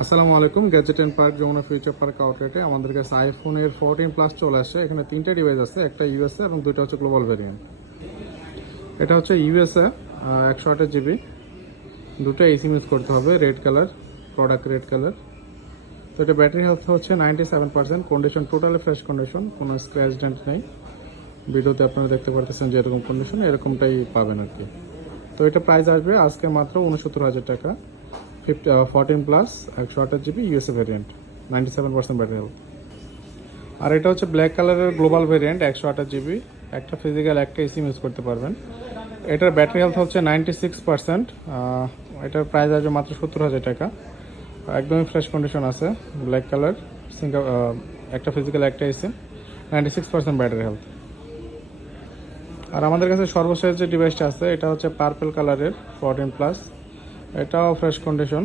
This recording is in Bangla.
আসসালামু আলাইকুম। Gadget and park Jamuna future park আউটলেটে আমাদের কাছে আইফোনের 14 প্লাস চলে আসছে। এখানে তিনটা ডিভাইস আছে, একটা ইউএসএ এবং দুইটা হচ্ছে গ্লোবাল ভেরিয়েন্ট। এটা হচ্ছে ইউএসএ 128 জিবি, দুটো এসিম ইউজ করতে হবে, red colour, product red colour. তো এটা ব্যাটারি হেলথ হচ্ছে 97%, কন্ডিশন টোটালি ফ্রেশ কন্ডিশন, কোনো স্ক্র্যাচ ডেন্ট নেই। ভিডিওতে আপনারা দেখতে পারতেছেন যেরকম কন্ডিশন এরকমটাই পাবেন আর কি। তো এটা প্রাইস আসবে আজকে মাত্র 69,000 টাকা। 14 plus 128 GB USA variant, 97% battery health. আর এটা হচ্ছে ব্ল্যাক কালারের গ্লোবাল ভেরিয়েন্ট, 128 জিবি, একটা ফিজিক্যাল একটা এসিম ইউজ করতে পারবেন। এটার ব্যাটারি হেলথ হচ্ছে 96%। এটার প্রাইস আসবে মাত্র 70,000 টাকা। একদমই ফ্রেশ কন্ডিশন আছে, ব্ল্যাক কালার, সিঙ্গেল, একটা ফিজিক্যাল একটা এসিম, 96% ব্যাটারি হেলথ। আর আমাদের কাছে সর্বশেষ যে ডিভাইসটা আছে এটা হচ্ছে পার্পল কালারের 14 প্লাস, এটাও ফ্রেশ কন্ডিশন,